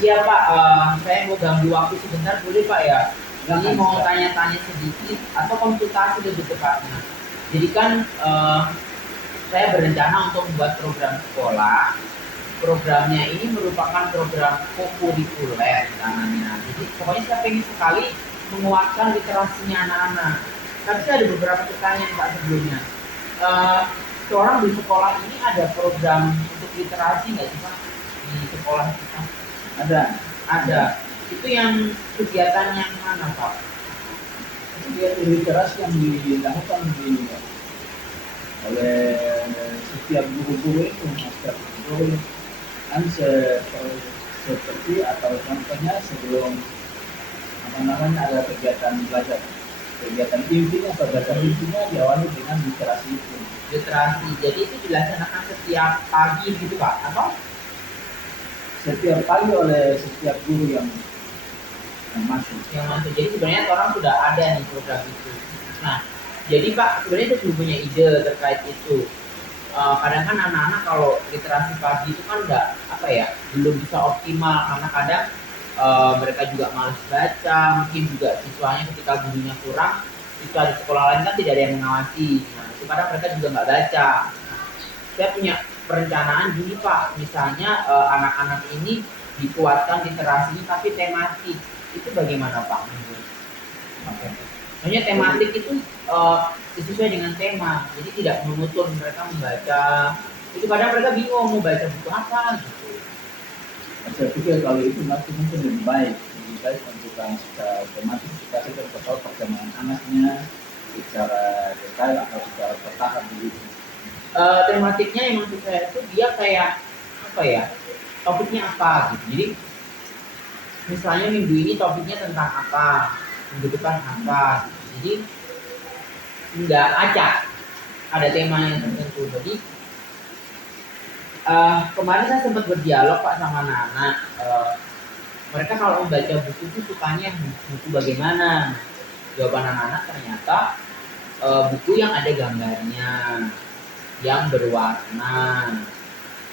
Iya Pak, saya mau ganggu waktu sebentar boleh Pak ya? Ini Silakan, mau silakan. tanya-tanya sedikit atau konsultasi lebih tepatnya. Jadi kan saya berencana untuk membuat program sekolah. Programnya ini merupakan program kokurikuler namanya. Jadi pokoknya saya pengen sekali menguatkan literasinya anak-anak. Tapi saya ada beberapa pertanyaan Pak sebelumnya. Eh, Seorang di sekolah ini ada program untuk literasi nggak sih Pak di sekolah kita? Ada, Ada. ada. Itu yang kegiatan yang mana Pak? Itu dia literasi yang dilakukan oleh setiap guru-guru itu, setiap guru kan seperti atau contohnya sebelum apa namanya ada kegiatan belajar, kegiatan intinya atau belajar intinya diawali dengan literasi itu. Literasi. Jadi itu dilaksanakan setiap pagi gitu Pak? Atau Setiap pagi oleh setiap guru yang masuk. yang masuk? Jadi sebenarnya orang sudah ada nih program itu. Nah, jadi Pak sebenarnya saya belum punya ide terkait itu. Kadang kan anak-anak kalau literasi pagi itu kan nggak apa ya, belum bisa optimal karena kadang mereka juga malas baca, mungkin juga siswanya ketika gurunya kurang, siswa di sekolah lain kan tidak ada yang mengawasi. Nah, itu kadang mereka juga nggak baca. Saya punya perencanaan gini Pak, misalnya anak-anak ini dikuatkan literasinya tapi tematik, itu bagaimana Pak? Oke. Maksudnya Jadi tematik itu sesuai dengan tema, jadi tidak menuntut mereka membaca. Itu kadang mereka bingung mau baca buku apa gitu. saya pikir kalau itu nanti mungkin lebih baik menunjukkan secara otomatis kita sudah tahu perkembangan anaknya secara detail atau secara bertahap begitu. Tematiknya yang maksud saya itu dia kayak apa ya? Topiknya apa gitu. Jadi misalnya minggu ini topiknya tentang apa, minggu depan apa. Gitu. Jadi nggak acak, ada tema yang tertentu. Jadi kemarin saya sempat berdialog Pak sama anak-anak. Mereka kalau membaca buku itu sukanya buku bagaimana? Jawaban anak-anak ternyata buku yang ada gambarnya, yang berwarna,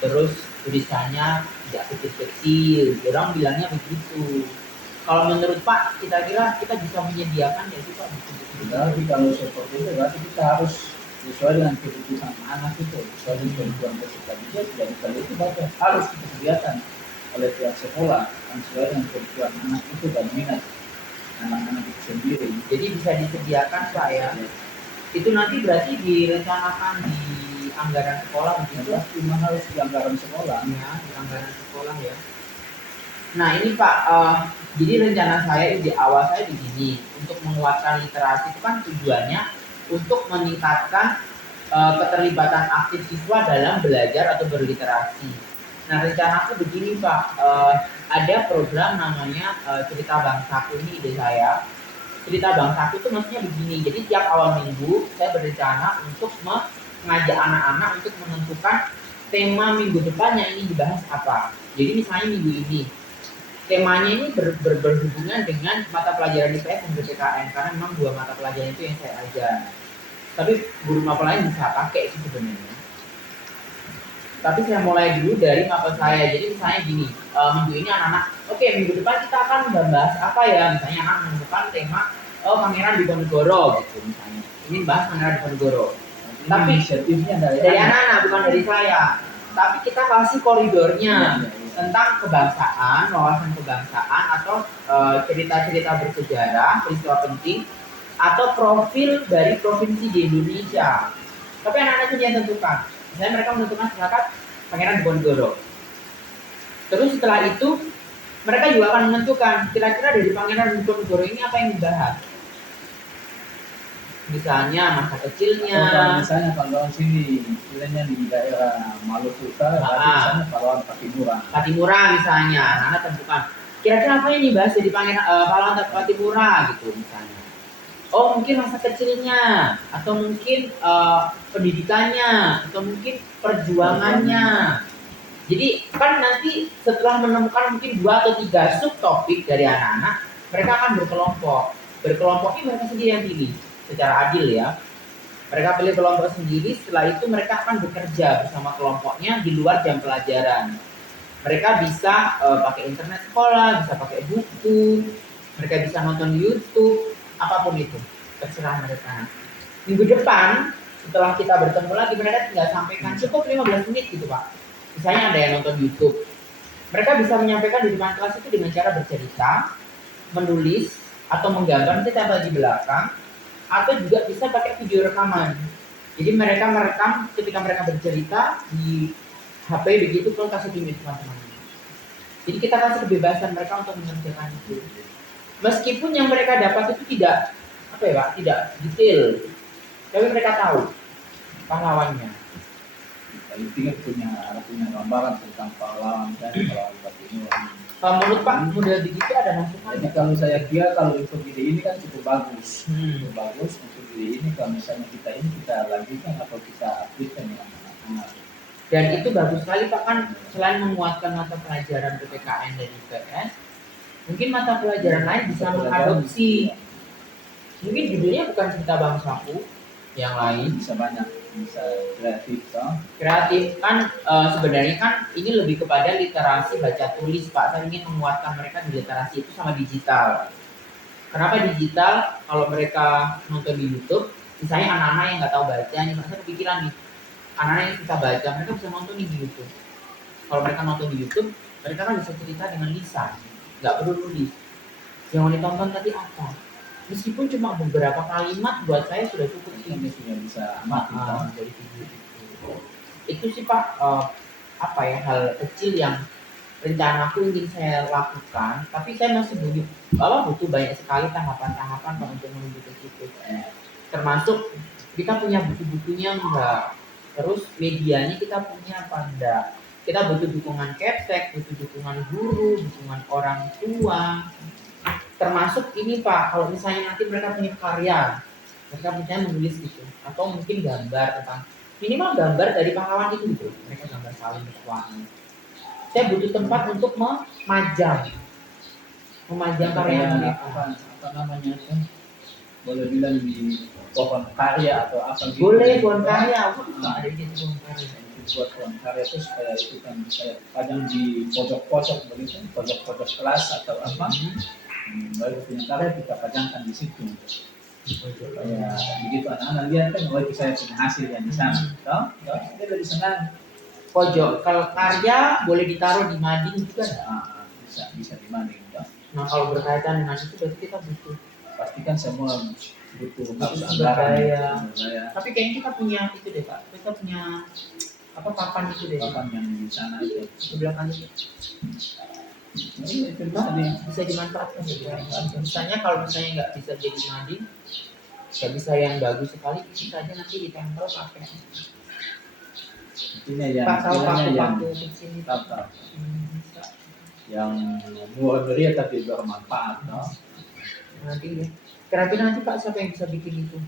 terus tulisannya tidak kecil-kecil. Orang bilangnya begitu. Kalau menurut Pak, kira-kira kita bisa menyediakan ya sih Pak buku-buku itu? Tapi kalau seperti itu berarti kita harus sesuai dengan kebutuhan anak itu, sesuai dengan kebutuhan peserta didik. Jadi kalau itu baca harus kita sediakan oleh pihak sekolah dan sesuai dengan kebutuhan anak itu dan minat anak-anak itu sendiri. Jadi bisa disediakan Pak ya. Itu nanti berarti direncanakan di anggaran sekolah begitu? Jelas cuma harus di anggaran sekolah. Ya, di anggaran sekolah ya. Nah ini Pak, jadi rencana saya di awal saya begini, untuk menguatkan literasi itu kan tujuannya untuk meningkatkan keterlibatan aktif siswa dalam belajar atau berliterasi. Nah rencana aku begini Pak, ada program namanya Cerita Bangsaku, ini ide saya. Cerita Bangsaku itu maksudnya begini, jadi tiap awal minggu saya berencana untuk mengajak anak-anak untuk menentukan tema minggu depan yang ingin dibahas apa. Jadi misalnya minggu ini temanya ini berhubungan dengan mata pelajaran IPS dan BPKN karena memang dua mata pelajaran itu yang saya ajar. Tapi guru mapel lain bisa pakai sih sebenarnya. Tapi saya mulai dulu dari mapel saya. Jadi misalnya gini, minggu ini anak-anak, oke minggu depan kita akan membahas apa ya? Misalnya anak menemukan tema Pangeran Diponegoro gitu misalnya. Ingin bahas Pangeran Diponegoro. Tapi inisiatifnya dari anak-anak bukan dari saya. Tapi kita kasih koridornya tentang kebangsaan, wawasan kebangsaan atau cerita-cerita bersejarah, peristiwa penting atau profil dari provinsi di Indonesia. Tapi anak-anak itu yang tentukan. Misalnya mereka menentukan silakan Pangeran Diponegoro. Terus setelah itu mereka juga akan menentukan kira-kira dari Pangeran Diponegoro ini apa yang dibahas. Misalnya masa kecilnya. Misalnya kalau sini istilahnya di daerah Maluku Utara, misalnya pahlawan Patimura. Patimura misalnya, anak tentukan kira-kira apa yang dibahas dari Pangeran pahlawan Patimura gitu misalnya. Oh mungkin masa kecilnya, atau mungkin pendidikannya, atau mungkin perjuangannya. Jadi kan nanti setelah menemukan mungkin 2 atau 3 subtopik dari anak-anak, mereka akan berkelompok. Berkelompoknya mereka sendiri yang pilih secara adil ya. Mereka pilih kelompok sendiri, setelah itu mereka akan bekerja bersama kelompoknya di luar jam pelajaran. Mereka bisa pakai internet sekolah, bisa pakai buku, mereka bisa nonton YouTube, apapun itu, terserah mereka. Minggu depan setelah kita bertemu lagi, mereka tinggal sampaikan cukup 15 menit gitu Pak. Misalnya ada yang nonton YouTube, mereka bisa menyampaikan di depan kelas itu dengan cara bercerita, menulis, atau menggambar nanti tempel di belakang, atau juga bisa pakai video rekaman. Jadi mereka merekam ketika mereka bercerita di HP begitu, kalau kasih di teman-teman. Jadi kita kasih kebebasan mereka untuk mengerjakan itu. Meskipun yang mereka dapat itu tidak apa ya Pak, tidak detail, tapi mereka tahu pahlawannya. Intinya punya gambaran tentang pahlawan dan pahlawan Timur. Menurut Pak, model begitu ada masukan? Jadi kalau saya kira kalau untuk ide ini kan cukup bagus, cukup bagus untuk ide ini. Kalau misalnya kita lanjutkan atau kita aplikasikan dengan anak-anak. Dan itu bagus sekali Pak, kan selain menguatkan mata pelajaran PPKN dan IPS, mungkin mata pelajaran lain bisa mengadopsi. Mungkin judulnya bukan cerita bangsaku, yang lain bisa banyak, bisa kreatif toh. Kreatif kan sebenarnya kan ini lebih kepada literasi baca tulis Pak. Saya ingin menguatkan mereka di literasi itu sama digital. Kenapa digital? Kalau mereka nonton di YouTube, misalnya anak-anak yang nggak tahu baca, nih saya kepikiran nih, anak-anak yang susah baca, mereka bisa nonton di YouTube. Kalau mereka nonton di YouTube, mereka kan bisa cerita dengan lisan, nggak perlu nulis. Yang mau ditonton tadi apa? Meskipun cuma beberapa kalimat buat saya sudah cukup sih. Ini sudah bisa amat dari video itu sih Pak, apa ya, hal kecil yang rencanaku ingin saya lakukan, tapi saya masih butuh banyak sekali tahapan-tahapan Pak untuk menuju ke situ. Termasuk kita punya buku-bukunya enggak, terus medianya kita punya apa enggak. Kita butuh dukungan Kepsek, butuh dukungan guru, dukungan orang tua. Termasuk ini Pak, kalau misalnya nanti mereka punya karya, mereka misalnya menulis gitu, atau mungkin gambar tentang minimal gambar dari pahlawan itu gitu, mereka gambar saling berwarna. Saya butuh tempat untuk memajang karya mereka. Apa namanya itu? Boleh bilang di pohon karya atau apa gitu. Boleh pohon karya, ada di pohon karya. Buat pohon karya itu supaya itu kan saya kadang di pojok-pojok begitu, pojok-pojok kelas atau apa. Baru punya karya kita pajangkan di situ. Supaya begitu anak-anak lihat kan, itu saya punya hasil yang di sana. Toh, dia lebih senang. Pojok kalau karya boleh ditaruh di mading juga nggak? Bisa di mading. Nah kalau berkaitan dengan itu berarti kita butuh. Pastikan semua butuh anggaran. Tapi kayaknya kita punya itu deh Pak. Kita punya apa papan itu deh. Papan yang di sana itu. Di belakang itu. Itu bisa dimanfaatkan. Misalnya kalau misalnya nggak bisa jadi mading, nggak bisa yang bagus sekali, bisa aja nanti ditempel pakai. Intinya yang luar biasa tapi bermanfaat, no? Nanti ya. Kira-kira nanti Pak siapa yang bisa bikin itu?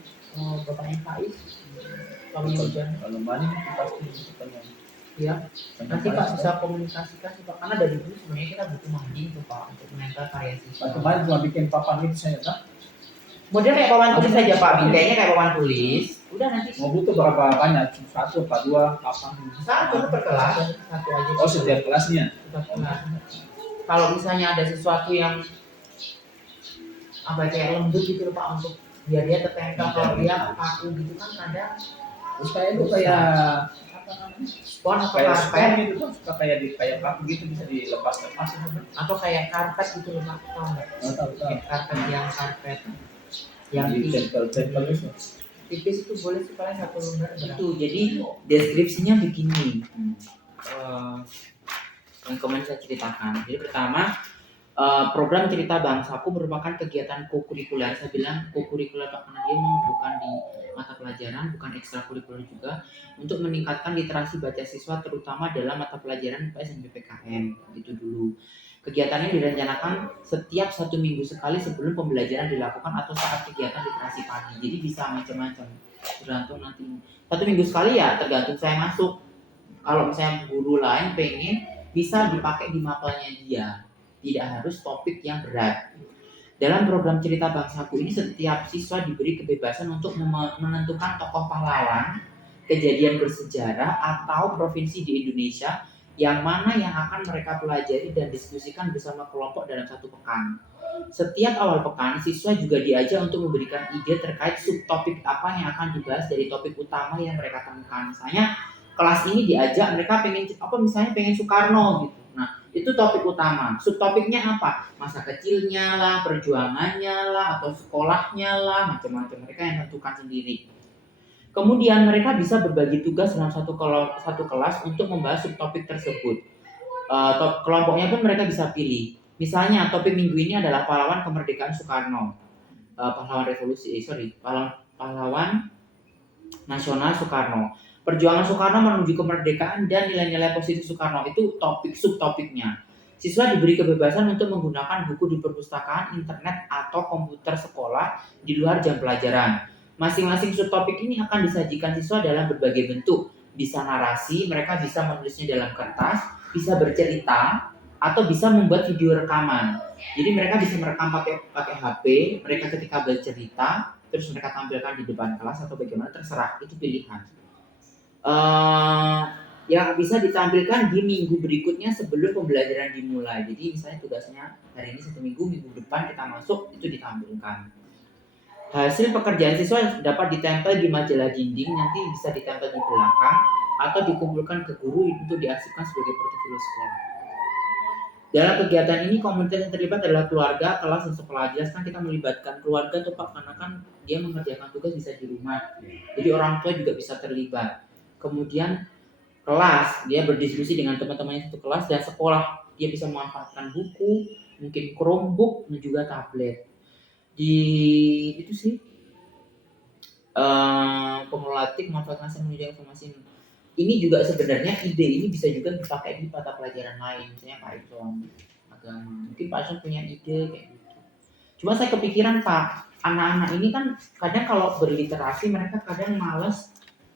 Bapaknya Faiz? Kalau Mani pasti sebenarnya. Ya. Nanti Pak bisa komunikasikan sih Pak, karena dari dulu sebenarnya kita butuh mading tuh Pak untuk menempel karya siswa. Kemarin cuma bikin papan itu saya tak. Model kayak papan tulis saja Pak, bintainya kayak papan tulis. Udah nanti. Mau butuh berapa banyak? Satu apa dua papan? Satu per kelas, satu aja. Oh setiap kelasnya. Setiap kelas. Kalau misalnya ada sesuatu yang apa kayak lembut gitu Pak, untuk biar dia tertempel, kalau dia kaku gitu kan kadang. Terus kayak itu kayak apa namanya? Spon atau karpet gitu tuh, suka kayak kaku gitu bisa dilepas atau kayak karpet gitu loh Pak, tahu nggak? Kayak karpet yang tempel itu. Tipis itu boleh sih paling 1 lembar itu. Jadi deskripsinya begini. Yang kemarin saya ceritakan. Jadi pertama, program Cerita Bangsaku merupakan kegiatan kokurikuler. Saya bilang kokurikuler karena dia bukan di mata pelajaran, bukan ekstrakurikuler juga, untuk meningkatkan literasi baca siswa terutama dalam mata pelajaran IPS dan PPKN. Itu dulu. Kegiatannya direncanakan setiap 1 minggu sekali sebelum pembelajaran dilakukan atau saat kegiatan literasi pagi. Jadi bisa macam-macam, tergantung nanti. 1 minggu sekali ya, tergantung saya masuk. Kalau misalnya guru lain pengen, bisa dipakai di mapelnya dia. Tidak harus topik yang berat. Dalam program Cerita Bangsaku ini setiap siswa diberi kebebasan untuk menentukan tokoh pahlawan, kejadian bersejarah atau provinsi di Indonesia yang mana yang akan mereka pelajari dan diskusikan bersama kelompok dalam satu pekan. Setiap awal pekan, siswa juga diajak untuk memberikan ide terkait subtopik apa yang akan dibahas dari topik utama yang mereka temukan. Misalnya kelas ini diajak mereka misalnya pengen Soekarno gitu. Nah, itu topik utama. Subtopiknya apa? Masa kecilnya lah, perjuangannya lah, atau sekolahnya lah, macam-macam. Mereka yang tentukan sendiri. Kemudian mereka bisa berbagi tugas dalam satu kelas untuk membahas subtopik tersebut. Kelompoknya pun mereka bisa pilih. Misalnya topik minggu ini adalah pahlawan kemerdekaan Soekarno, pahlawan nasional Soekarno. Perjuangan Soekarno menuju kemerdekaan dan nilai-nilai positif Soekarno, itu topik subtopiknya. Siswa diberi kebebasan untuk menggunakan buku di perpustakaan, internet, atau komputer sekolah di luar jam pelajaran. Masing-masing subtopik ini akan disajikan siswa dalam berbagai bentuk. Bisa narasi, mereka bisa menulisnya dalam kertas, bisa bercerita, atau bisa membuat video rekaman. Jadi mereka bisa merekam pakai HP, mereka ketika bercerita, terus mereka tampilkan di depan kelas atau bagaimana, terserah, itu pilihan. Yang bisa ditampilkan di minggu berikutnya sebelum pembelajaran dimulai. Jadi misalnya tugasnya hari ini 1 minggu, minggu depan kita masuk, itu ditampilkan. Hasil pekerjaan siswa dapat ditempel di majalah dinding, nanti bisa ditempel di belakang, atau dikumpulkan ke guru untuk diarsipkan sebagai portofolio sekolah. Dalam kegiatan ini komunitas yang terlibat adalah keluarga, kelas, dan sekolah. Jelas kan kita melibatkan keluarga tuh Pak, karena kan dia mengerjakan tugas bisa di rumah. Jadi orang tua juga bisa terlibat. Kemudian kelas, dia berdiskusi dengan teman-temannya satu kelas, dan sekolah dia bisa memanfaatkan buku, mungkin Chromebook, dan juga tablet. Itu sih pengelola TIK memanfaatkan media informasi. Ini juga sebenarnya ide ini bisa juga dipakai di mata pelajaran lain, misalnya Pak Islam agama. Mungkin Pak Islam punya ide kayak gitu. Cuma saya kepikiran Pak, anak-anak ini kan kadang kalau berliterasi mereka kadang malas.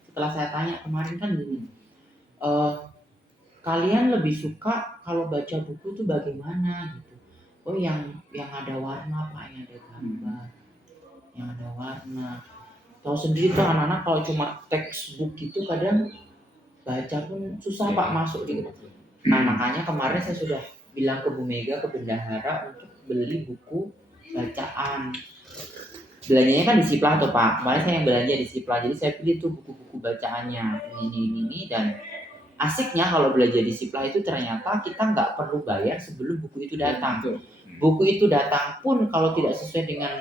Setelah saya tanya kemarin kan gini, kalian lebih suka kalau baca buku itu bagaimana gitu? Oh yang ada warna Pak, yang ada gambar, yang ada warna. Tahu sendiri tuh anak-anak kalau cuma textbook gitu kadang baca pun susah Pak masuk gitu. Nah makanya kemarin saya sudah bilang ke Bu Mega, ke Bendahara untuk beli buku bacaan. Belanjanya kan di Siplah tuh Pak. Kemarin saya yang belanja di Siplah, jadi saya pilih tuh buku-buku bacaannya ini dan asiknya kalau belanja di Siplah itu ternyata kita nggak perlu bayar sebelum buku itu datang. Buku itu datang pun kalau tidak sesuai dengan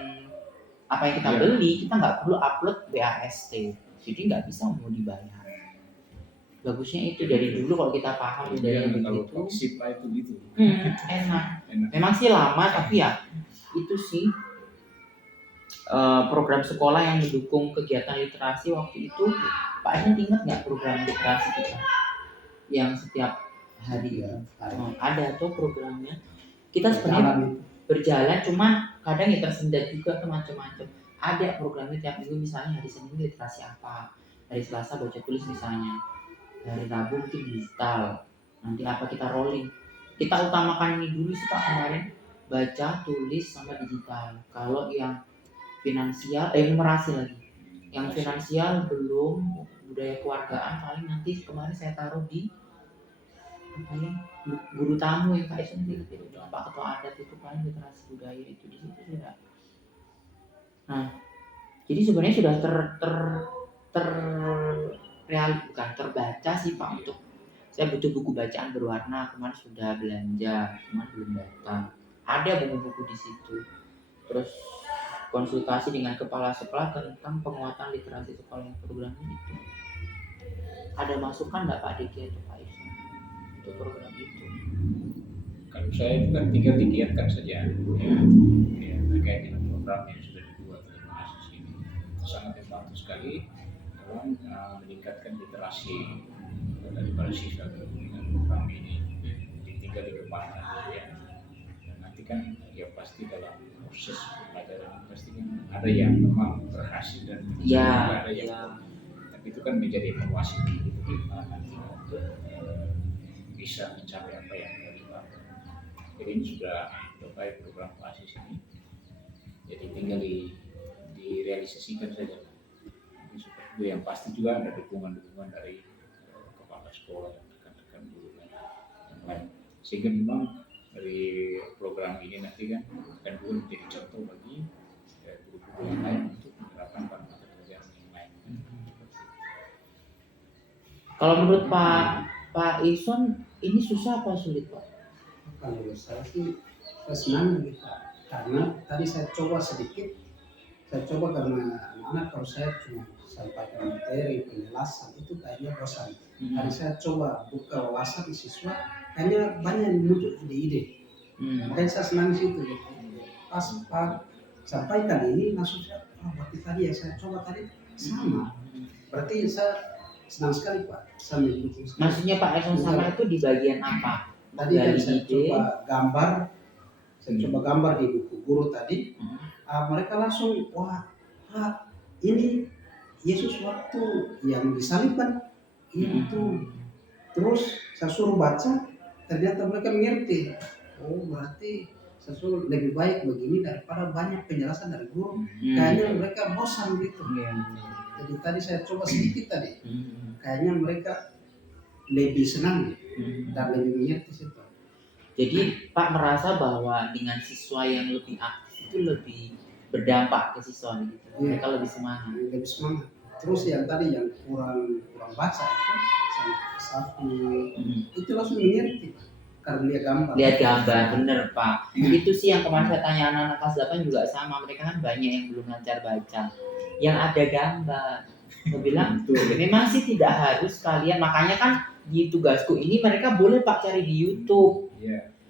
apa yang kita beli, kita nggak perlu upload BAST, jadi nggak bisa mau dibayar. Bagusnya itu dari dulu kalau kita paham budaya begitu. Siplah itu gitu. Enak. Memang sih lama tapi ya itu sih program sekolah yang mendukung kegiatan literasi waktu itu. Pak Esan ingat nggak program literasi kita yang setiap hari ada tuh programnya. Kita sebenarnya berjalan, cuman kadang ya tersendat juga ke macam-macam. Ada programnya tiap minggu, misalnya hari Senin literasi apa, hari Selasa baca tulis misalnya, hari Rabu mungkin digital, nanti apa kita rolling. Kita utamakan ini dulu sih Pak kemarin, baca, tulis, sama digital. Kalau yang finansial, numerasi lagi. Yang finansial belum, budaya keluargaan paling nanti kemarin saya taruh di guru tamu yang Kak Ison gitu, Pak Ketua Adat itu paling literasi budaya itu di situ sudah. Nah, jadi sebenarnya sudah bukan terbaca sih Pak, untuk saya butuh buku bacaan berwarna, kemarin sudah belanja, cuman belum datang. Ada buku-buku di situ. Terus konsultasi dengan kepala sekolah tentang penguatan literasi sekolah yang program itu. Ada masukan nggak Pak Diki atau Pak Ison untuk program itu? Kalau saya itu kan tinggal digiatkan saja ya, terkait dengan program yang sudah dibuat oleh mahasiswa ini, sangat membantu sekali dalam meningkatkan literasi daripada siswa dengan program ini. Tinggal dikembangkan ya. Dan nanti kan ya pasti dalam proses pembelajaran pasti kan ada yang memang berhasil dan ada yang tapi itu kan menjadi evaluasi bagaimana nanti untuk bisa mencapai apa yang dilakukan. Jadi ini sudah baik program basis ini, jadi tinggal direalisasikan saja. Ini seperti itu, yang pasti juga ada dukungan dari kepala sekolah dan rekan-rekan guru. Sehingga memang dari program ini nanti kan akan juga menjadi contoh bagi guru-guru yang lain untuk menerapkan pada mata pelajaran yang lain. Kalau menurut Pak Ison ini susah apa sulit Pak? Kalau saya sih saya senang gitu Pak. Karena tadi saya coba sedikit, saya coba karena anak-anak kalau saya cuma sampaikan materi penjelasan itu kayaknya bosan. Tadi saya coba buka wawasan siswa, kayaknya banyak yang muncul ide-ide. Makanya saya senang di situ. Gitu. Pas Pak sampaikan ini langsung saya, berarti tadi yang saya coba tadi sama. Berarti saya senang sekali Pak. Saya mendukung sekali. Maksudnya Pak Ison sama itu di bagian apa? Tadi kan Dari saya ide. coba gambar, di buku guru tadi. Mereka langsung wah Pak, ini Yesus waktu yang disalibkan itu. Terus saya suruh baca, ternyata mereka mengerti. Oh berarti saya suruh lebih baik begini daripada banyak penjelasan dari guru. Kayaknya mereka bosan gitu. Jadi tadi saya coba sedikit tadi. Kayaknya mereka lebih senang dan lebih mengerti situ. Jadi Pak merasa bahwa dengan siswa yang lebih aktif itu lebih berdampak ke siswa gitu. Mereka lebih semangat. Lebih semangat. Terus yang tadi yang kurang baca itu sama sapi itu langsung mengerti Pak. Karena dia gambar. Lihat gambar, bener Pak. Itu sih yang kemarin saya tanya anak-anak kelas 8 juga sama. Mereka kan banyak yang belum lancar baca. Yang ada gambar. Saya bilang, memang sih tidak harus kalian. Makanya kan di tugasku ini mereka boleh Pak cari di YouTube.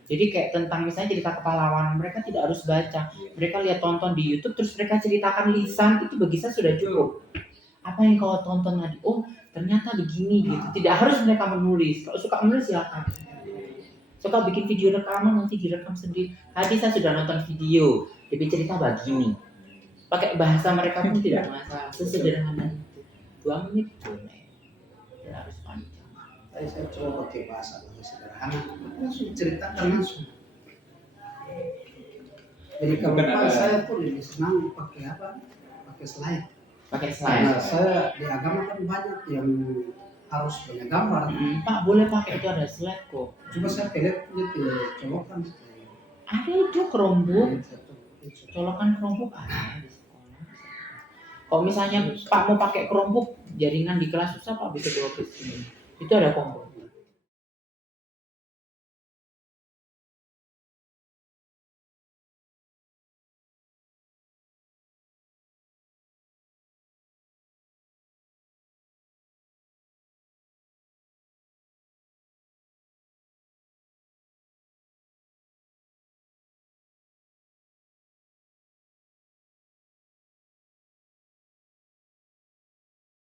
Jadi kayak tentang misalnya cerita kepahlawanan, mereka tidak harus baca. Mereka lihat tonton di YouTube terus mereka ceritakan lisan, itu bagi saya sudah cukup. Apa yang kau tonton tadi? Oh ternyata begini gitu. Tidak harus mereka menulis. Kalau suka menulis silakan. Suka bikin video rekaman nanti direkam sendiri. Tadi saya sudah nonton video, dia cerita begini. Pakai bahasa mereka pun tidak masalah. Sesederhana itu. 2 menit boleh. Tidak harus panjang. Tadi saya coba pakai bahasa sederhana, langsung ceritakan langsung. Jadi kalau Pak saya tuh lebih senang pakai apa? Pakai slide. Pakai slide. Nah, saya di agama kan banyak yang harus banyak gambar. Pak boleh pakai itu ada slide kok. Coba saya lihat coba kan. Ada itu Chromebook. Colokan Chromebook ada di sekolah. Kalau misalnya Pak mau pakai Chromebook, jaringan di kelas susah Pak bisa bawa ke sini. Itu ada Chromebook.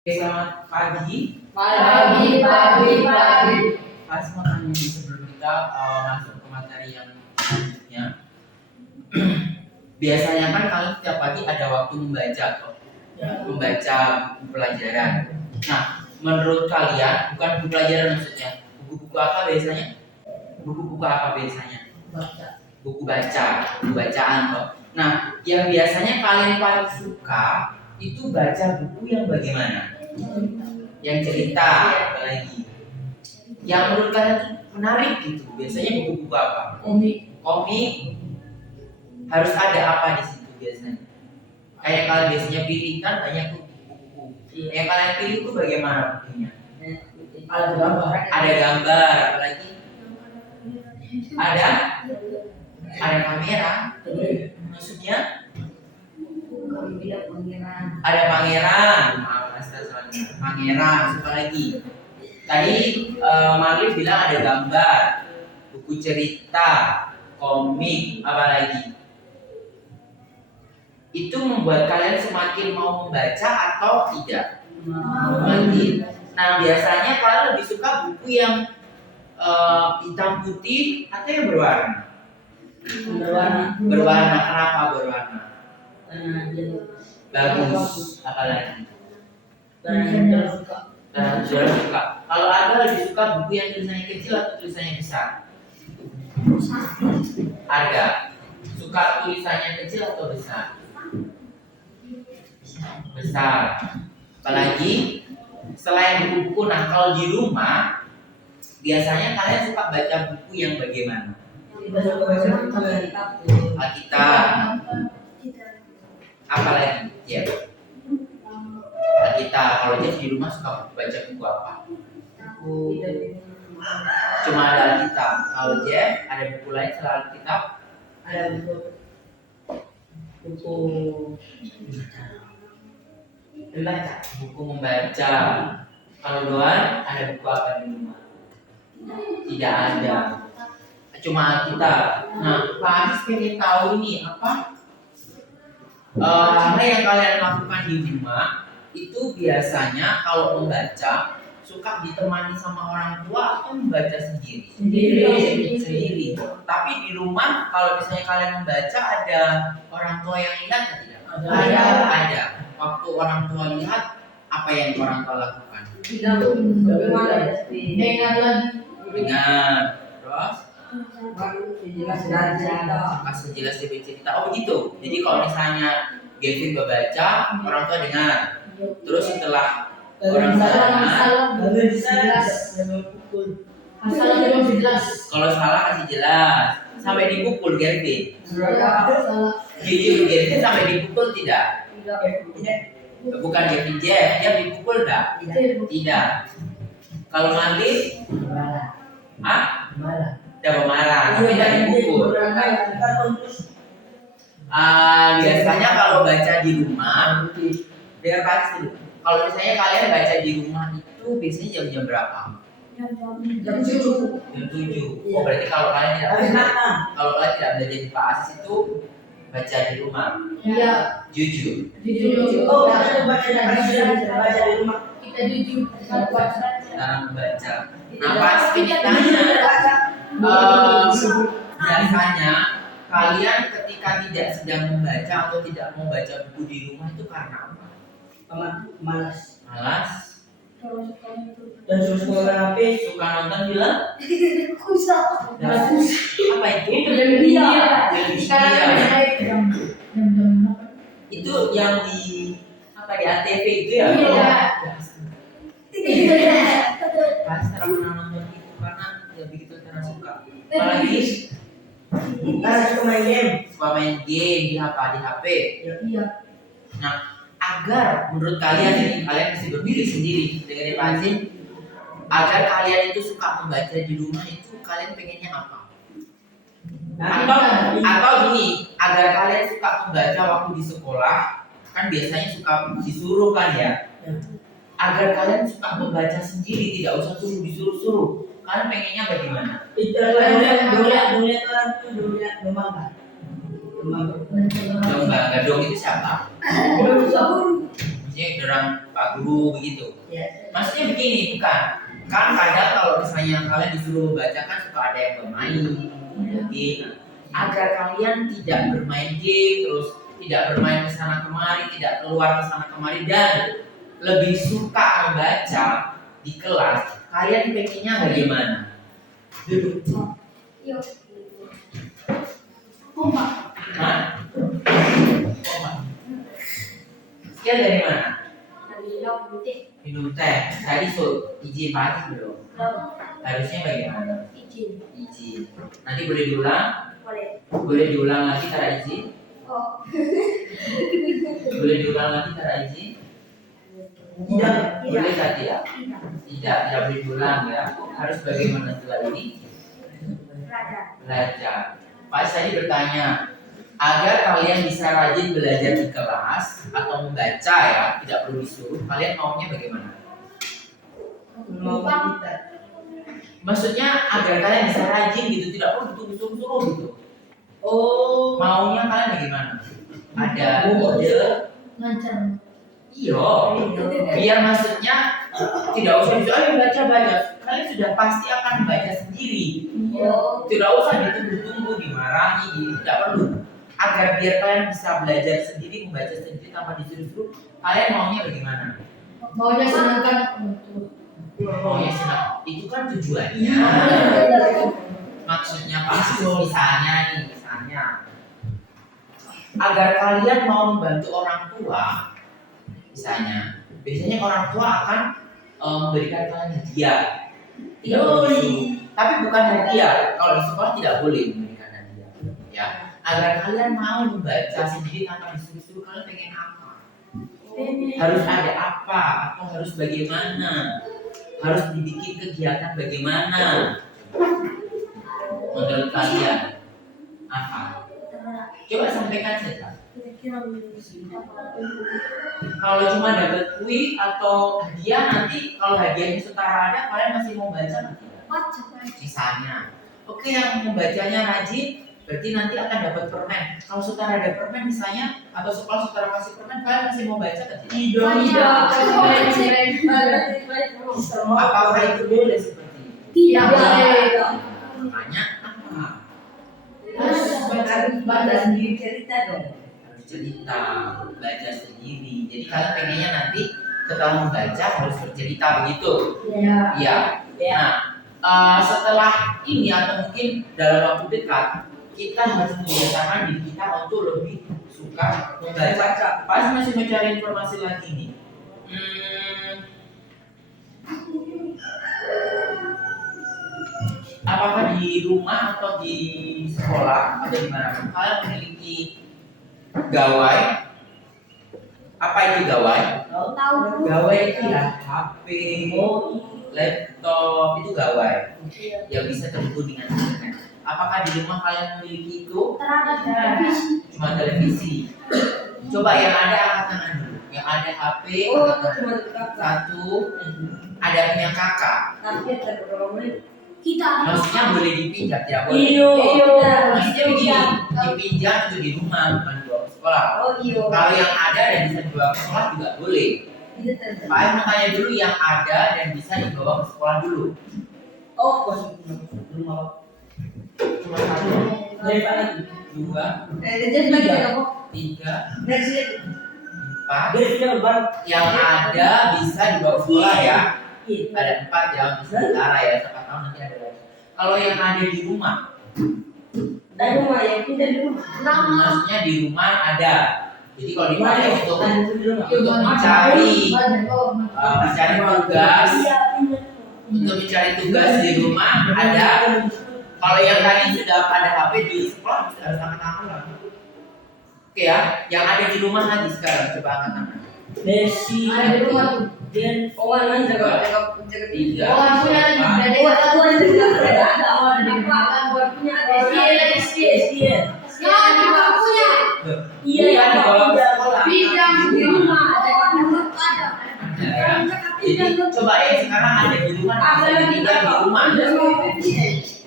Selamat pagi. Pagi. Pas makanya sebelum kita masuk ke materi yang selanjutnya, biasanya kan kalian setiap pagi ada waktu membaca kok, membaca buku pelajaran. Nah, menurut kalian, bukan buku pelajaran maksudnya, buku-buku apa biasanya? Buku-buku apa biasanya? Buku bacaan kok. Nah, yang biasanya kalian paling suka itu baca buku yang bagaimana? Yang cerita apalagi? Yang menurut kalian menarik gitu. Biasanya buku-buku apa? Komik. Harus ada apa di situ biasanya? Kayak kalian biasanya pilih kan banyak buku-buku. Yang kalian pilih itu bagaimana bukunya? Ada gambar, apalagi? Ada kamera. Maksudnya? Ada pangeran. Pangeran, apa lagi? Tadi Marlif bilang ada gambar, buku cerita, komik, apa lagi? Itu membuat kalian semakin mau membaca atau tidak? Semakin. Nah biasanya kalian lebih suka buku yang hitam putih atau yang berwarna? Berwarna. Kenapa berwarna? Bagus. Apa lagi? Sudah suka. Kalau Anda lebih suka buku yang tulisannya kecil atau tulisannya besar? Ada. Suka tulisannya kecil atau besar? Besar. Apalagi selain buku-buku, nah kalau di rumah Biasanya kalian suka baca buku yang bagaimana? Alkitab. Apa lagi? Ya. Alkitab. Kalau Jeff di rumah suka baca buku apa? Cuma ada Alkitab. Kalau Jeff ada buku lain selain Alkitab? Ada buku membaca. Buku membaca. Kalau Doan ada buku apa di rumah? Tidak ada. Cuma Alkitab. Nah, Pak Aziz pengen tahu ini apa? Hal yang kalian lakukan di rumah itu biasanya kalau membaca suka ditemani sama orang tua atau membaca sendiri? Sendiri. Tapi di rumah kalau misalnya kalian membaca ada orang tua yang lihat atau tidak? Ada. Waktu orang tua lihat, apa yang orang tua lakukan? Dengar. Terus kasih jelas dia bercerita. Oh begitu. Jadi kalau misalnya Gavin membaca, orang tua dengar. Terus setelah orang tua dengar, kalau salah kasih jelas. Sampai dipukul Gavin. Jujur Gavin sampai dipukul tidak? Bukan Gavin Jeff, dia dipukul enggak? Tidak. Kalau mandi, tidak marah, tapi tidak dipukul. Biasanya kalau baca di rumah, biar pasti. Kalau misalnya kalian baca di rumah itu biasanya jam-jam berapa? Jam 7. Oh berarti kalau kalian tidak belajar di Pak Asis itu baca di rumah. Iya. Jujur. Oh, kita baca di rumah. Kita jujur. Cara membaca. Nah pas ini tanya, biasanya kalian ketika tidak sedang membaca atau tidak mau baca buku di rumah itu karena apa? Malas. Dan suka nonton film? Apa itu? Itu yang di apa di ATV itu ya? Pasti pernah nonton itu karena ya begitu karena suka. Apalagi suka main game di HP. Nah, agar menurut kalian ini kalian mesti berpikir sendiri dengan Pak Azim, agar kalian itu suka membaca di rumah itu kalian pengennya apa? Atau gini, agar kalian suka membaca waktu di sekolah kan biasanya suka disuruh kan ya? Agar kalian suka membaca sendiri, tidak usah disuruh-suruh. Kalian pengennya bagaimana? Domba, gadong itu siapa? Maksudnya dorang Pak Guru begitu. Maksudnya begini, bukan? Kan kadang kalau misalnya kalian disuruh membaca kan suka ada yang bermain, game. Agar kalian tidak bermain game, terus tidak bermain ke sana kemari, tidak keluar ke sana kemari dan lebih suka membaca di kelas, kalian pengennya bagaimana? Hah? Sekian dari mana? Minum teh. Tadi izin pagi belum? Harusnya bagaimana? Izin. Nanti boleh diulang? Boleh diulang lagi cara izin? Boleh diulang lagi cara izin? Boleh tidak? Tidak boleh diulang ya. Harus bagaimana setelah ini? Belajar. Pak tadi bertanya, agar kalian bisa rajin belajar di kelas atau membaca ya, tidak perlu disuruh. Kalian maunya bagaimana? Maksudnya agar kalian bisa rajin gitu, tidak perlu disuruh gitu. Oh, maunya kalian bagaimana? Ada ide? Iya, biar maksudnya tidak usah ayo baca. Kalian sudah pasti akan baca sendiri. Tidak usah ditunggu-tunggu, dimarahi, tidak perlu. Agar biar kalian bisa belajar sendiri, membaca sendiri tanpa disuruh-suruh. Kalian maunya bagaimana? Maunya senangkan. Maunya senang. Itu kan tujuannya. Maksudnya Pak, misalnya agar kalian mau membantu orang tua. Misalnya, biasanya orang tua akan memberikan kalian hadiah. Tidak boleh disuruh. Tapi bukan hadiah. Kalau di sekolah tidak boleh memberikan hadiah. Ya, agar kalian mau membaca sendiri tanpa disuruh-suruh. Kalian pengen apa? Harus ada apa? Atau harus bagaimana? Harus dibikin kegiatan bagaimana? Menurut kalian apa? Coba sampaikan saja. Kalau cuma dapat kuis atau hadiah, nanti kalau hadiahnya setara ada, kalian masih mau baca nggak? Misalnya, oke, yang membacanya rajin, berarti nanti akan dapat permen. Kalau setara ada permen misalnya, atau sekolah setara kasih permen, kalian masih mau baca nggak? Tidak. Apakah itu boleh seperti itu? Tidak boleh. Makanya apa? Harus baca sendiri cerita dong. Harus cerita, baca sendiri. Jadi kalian pengennya nanti setelah membaca harus bercerita begitu. Iya. Iya. Nah, setelah ini atau mungkin dalam waktu dekat kita harus membiasakan diri kita untuk lebih suka membaca. Pasti masih mencari informasi lagi nih. Apakah di rumah atau di sekolah atau di mana kalian memiliki gawai? Apa itu gawai? Tahu. Gawai itu ya HP, laptop itu gawai yang bisa terhubung dengan internet. Apakah di rumah kalian memiliki itu? Terhadap televisi. Cuma televisi. Coba yang ada angkat tangan dulu. Yang ada HP, satu, ada punya kakak. Kita. Maksudnya boleh dipinjam, ya boleh. Iya. Maksudnya begini, dipinjam itu di rumah, bukan dibawa ke sekolah. Oh iya. Kalau yang ada dan bisa dibawa ke sekolah juga boleh. Pak Aim mau tanya dulu yang ada dan bisa dibawa ke sekolah dulu. Oh, Cuma satu, dua, tiga, empat. Yang ada bisa dibawa ke sekolah ya. Ada 4 ya, bisa sementara ya. Siapa tahu nanti ada lagi. Kalau yang ada di rumah, maksudnya di rumah ada. Jadi kalau dipakai untuk mencari tugas, untuk mencari tugas di rumah ada. Kalau yang tadi sudah ada HP di sekolah harus angkat tangan lah. Oke ya, yang ada di rumah lagi sekarang coba angkat tangan. Besi. Ada di rumah tuh. Dan owan jaga Tiga. Oh, punya lagi. Iya, di bawah sekolah. Di rumah ada. Jadi coba ya sekarang ada di rumah dan bisa ditinggal di rumah.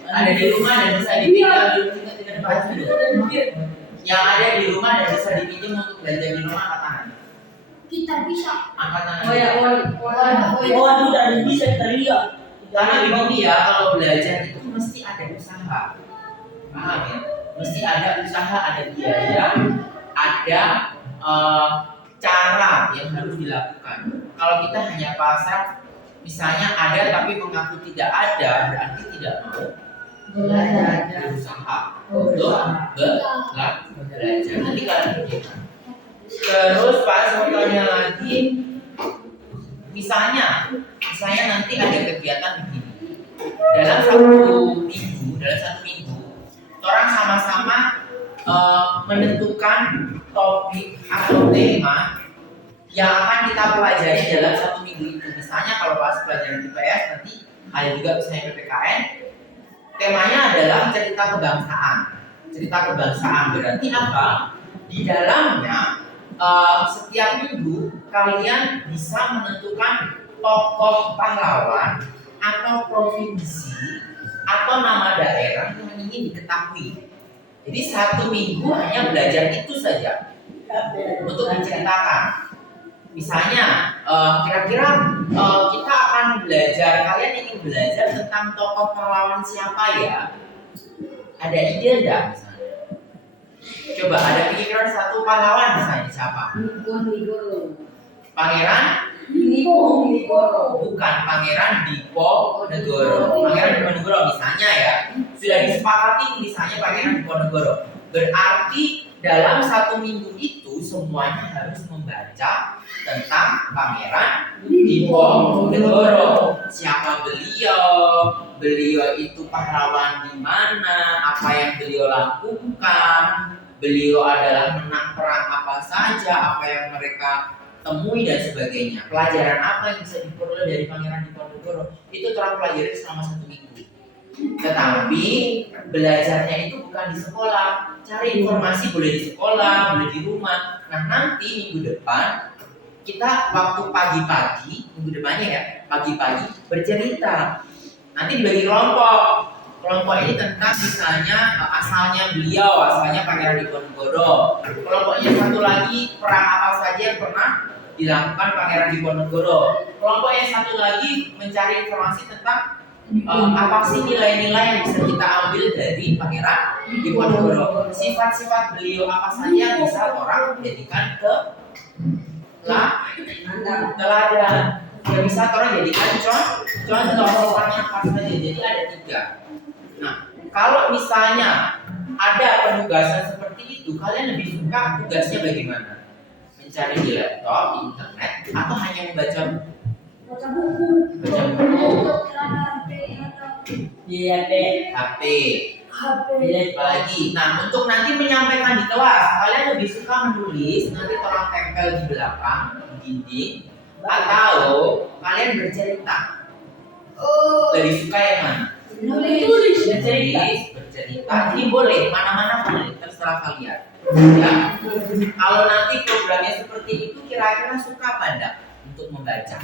Ada di rumah dan bisa ditinggal di rumah tidak bahas dulu. Yang ada di rumah dan bisa dipinjam untuk belajar di rumah angkat tangan. Kita bisa. Angkat tangan. Itu dari bisa teriak. Karena begini ya, kalau belajar itu mesti ada usaha. Paham ya? Mesti ada usaha, ada biaya, ada cara yang harus dilakukan. Kalau kita hanya pasrah, misalnya ada tapi mengaku tidak ada, berarti tidak mau berusaha untuk belajar. Nanti kalian pikirkan. Terus Pak saya mau tanya lagi, misalnya nanti ada kegiatan begini. Dalam satu minggu, orang sama-sama menentukan topik atau tema yang akan kita pelajari dalam satu minggu itu. Misalnya kalau pas pelajaran IPS nanti ada juga misalnya PPKN, temanya adalah cerita kebangsaan. Cerita kebangsaan berarti apa? Di dalamnya setiap minggu kalian bisa menentukan tokoh pahlawan atau provinsi atau nama daerah yang ingin diketahui. Jadi satu minggu hanya belajar itu saja untuk menceritakan. Misalnya, kira-kira kita akan belajar, kalian ingin belajar tentang tokoh pahlawan siapa ya? Ada ide enggak misalnya? Coba ada pikiran satu pahlawan misalnya siapa? Pangeran? Bukan, Pangeran Diponegoro. Pangeran Diponegoro misalnya ya. Sudah disepakati misalnya Pangeran Diponegoro. Berarti dalam 1 minggu itu semuanya harus membaca tentang Pangeran Diponegoro. Siapa beliau? Beliau itu pahlawan di mana? Apa yang beliau lakukan? Beliau adalah menang perang apa saja? Apa yang mereka temui dan sebagainya. Pelajaran apa yang bisa diperoleh dari Pangeran Diponegoro? Itu telah pelajari selama 1 minggu. Tetapi belajarnya itu bukan di sekolah. Cari informasi boleh di sekolah, boleh di rumah. Nah, nanti minggu depan kita waktu pagi-pagi, minggu depannya ya, pagi-pagi bercerita. Nanti dibagi kelompok. Kelompok ini tentang misalnya asalnya beliau, asalnya Pangeran Diponegoro. Kelompoknya satu lagi perang apa saja yang pernah dilakukan Pangeran Diponegoro. Kelompok yang satu lagi mencari informasi tentang apa sih nilai-nilai yang bisa kita ambil dari Pangeran Diponegoro. Sifat-sifat beliau apa saja yang bisa orang jadikan teladan. Yang bisa orang jadikan contoh sifatnya apa saja. Jadi ada 3. Nah, kalau misalnya ada penugasan seperti itu, kalian lebih suka tugasnya bagaimana? Mencari di laptop, di internet, atau hanya membaca buku? Baca buku. Baca buku. Iya deh. HP. HP. Apalagi. Nah, untuk nanti menyampaikan di kelas, kalian lebih suka menulis, nanti tolong tempel di belakang, di dinding, atau kalian bercerita? Lebih suka yang mana? Tulis. Bercerita. Ini boleh, mana-mana boleh, terserah kalian. Ya. Kalau nanti programnya seperti itu, kira-kira suka apa enggak untuk membaca?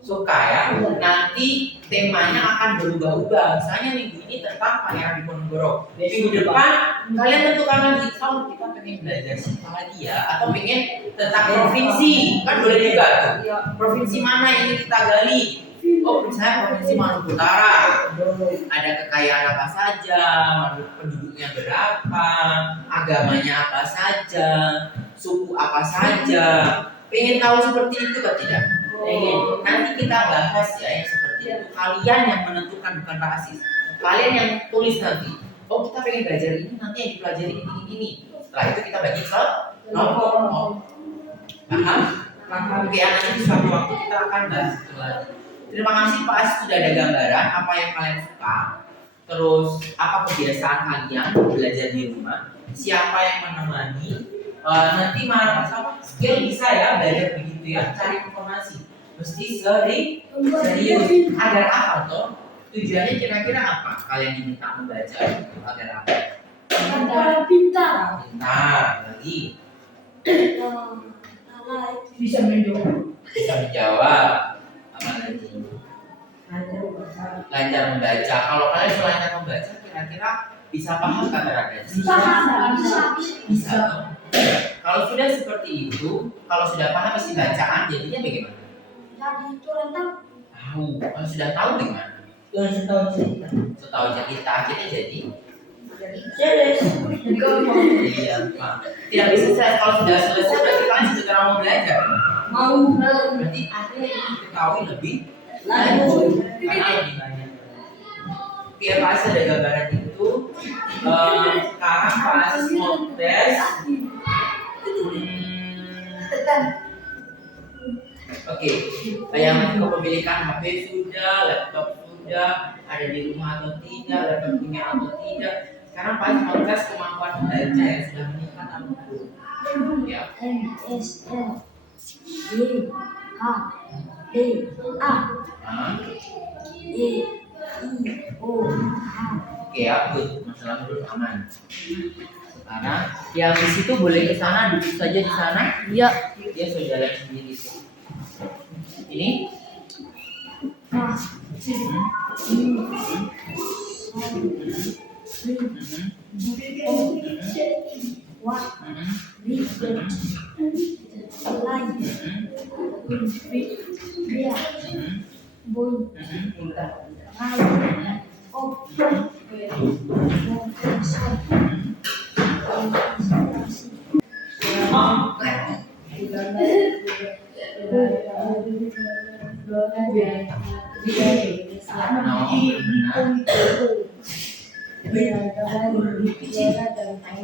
Suka ya. Nanti temanya akan berubah-ubah. Misalnya minggu ini tentang Pangeran Diponegoro. Minggu depan kalian tentukan lagi, kita pengen belajar siapa lagi ya? Atau pengen tentang provinsi, kan boleh juga tuh. Provinsi mana yang ingin kita gali? Oh, misalnya Provinsi Maluku Utara. Ada kekayaan apa saja, penduduknya berapa, agamanya apa saja, suku apa saja. Pengen tahu seperti itu atau tidak? Nanti kita bahas ya yang seperti itu. Kalian yang menentukan, bukan Pak Asis. Kalian yang tulis nanti. Oh, kita pengen belajar ini, nanti yang dipelajari ini. Setelah itu kita bagi ke kelompok. Paham? Oke, nanti suatu waktu kita akan bahas itu lagi. Terima kasih Pak Asis sudah ada gambaran apa yang kalian suka. Terus apa kebiasaan kalian belajar di rumah? Siapa yang menemani? Nanti sama skill bisa ya belajar begitu ya, cari informasi. Mesti serius. Agar apa toh? Tujuannya kira-kira apa? Kalian diminta membaca itu agar apa? Agar pintar. Pintar lagi. Bisa menjawab. Bisa menjawab. Apa lagi? Lancar membaca. Kalau kalian lancar membaca, kira-kira bisa paham kata-kata? Bisa. Kalau sudah seperti itu, kalau sudah paham isi bacaan, jadinya bagaimana? Jadi itu rentang. Tahu. Kalau sudah tahu gimana? Setahu cerita. Setahu cerita akhirnya jadi. Jelas. Iya, Pak. Tidak bisa selesai. Kalau sudah selesai, berarti kalian sudah terang mau belajar. Mau. Berarti akhirnya yang diketahui lebih Lanjut. karena lebih banyak. Oke, Pak Asis ada gambaran itu. Sekarang Pak Asis mau tes. Oke, yang kepemilikan HP sudah, laptop sudah, ada di rumah atau tidak, laptop punya atau tidak. Sekarang Pak Asis mau tes kemampuan membaca yang sudah meningkat atau belum. Ya. MSL E H E A E I O H. Oke ya, good. Masalah dulu aman. Sekarang yang di situ boleh ke sana, duduk saja di sana. Ya. Dia sudah jalan sendiri. Ini. Nah.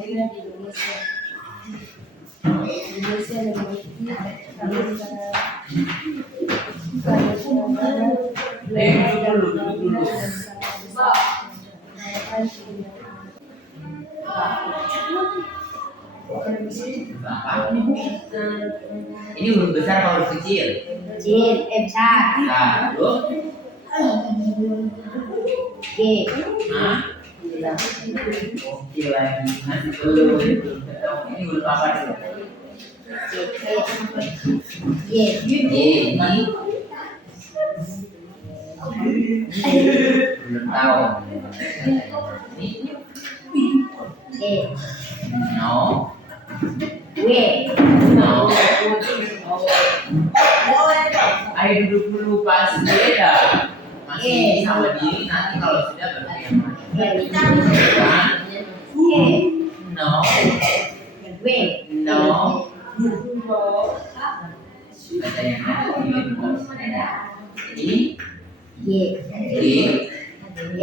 Palestina di Indonesia. Indonesia memiliki Ini huruf besar atau huruf kecil? kecil, besar. Nah, huruf G. Hah? Oke lagi. Nanti dulu. Ini huruf apa dulu? G. Ini belum tahu. Ini E. no, W. no. Ayo duduk dulu pas beda. Masih sama diri nanti kalau sudah baru yang mana. Kan? E. No, W. no. Ada yang ada ini. G. G, N. N, E.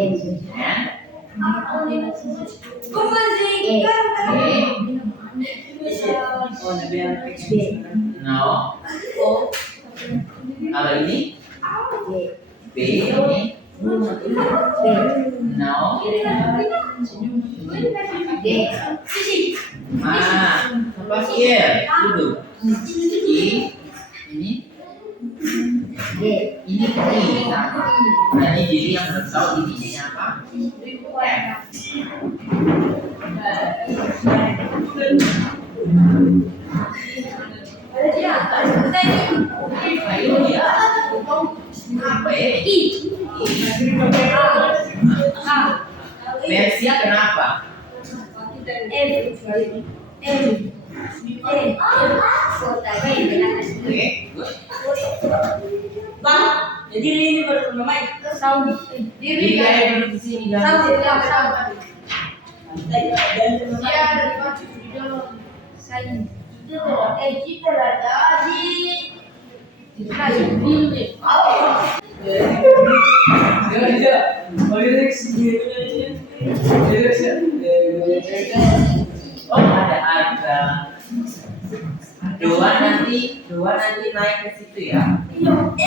B, B. no. Kalau ini G. B, ini B. no. D. Tempat here duduk. I, ini D. ini sama. Tadi jadi yang belum tahu ini apa? F. Ayo ya. Apa ya? Versi kenapa? Oke, good. Jadi ini baru namanya Jadi kayak duduk di sini jangan. Oh ada harga. Dua nanti naik ke situ ya. Nanti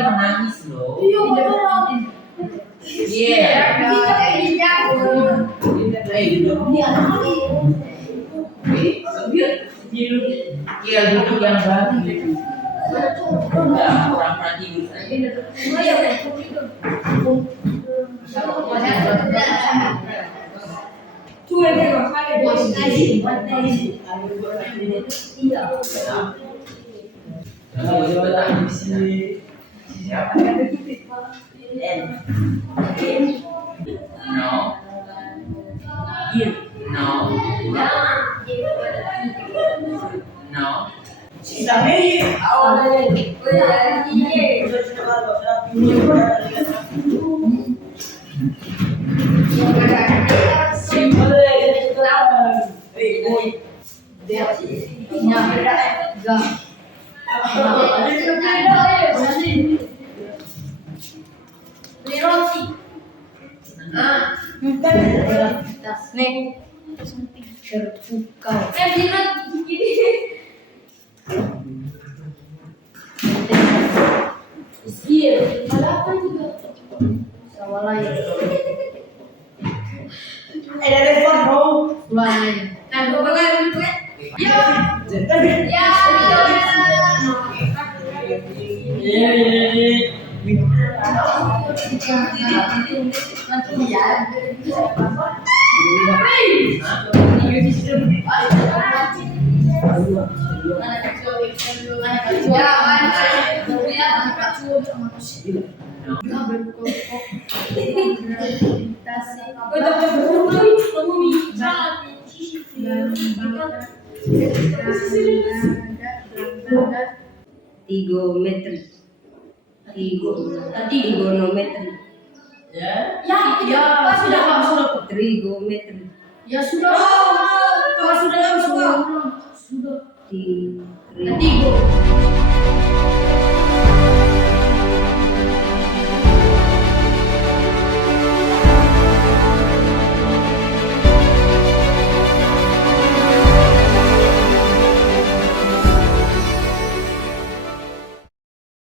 menangis loh. Iya. Iya duduk yang baru. Enggak pura-pura tidur saja. Kalau betah di sini. Siapa? No. No. No. Nih, terpukau. Sawalaya. Ada telepon bro. Lain. Nah, gue pengen gue. Ya. Nanti ya. Trigonometri. Trigonometri. Ya, sudah. Trigonometri. Ya sudah. Kalau sudah. Tri- Tigo.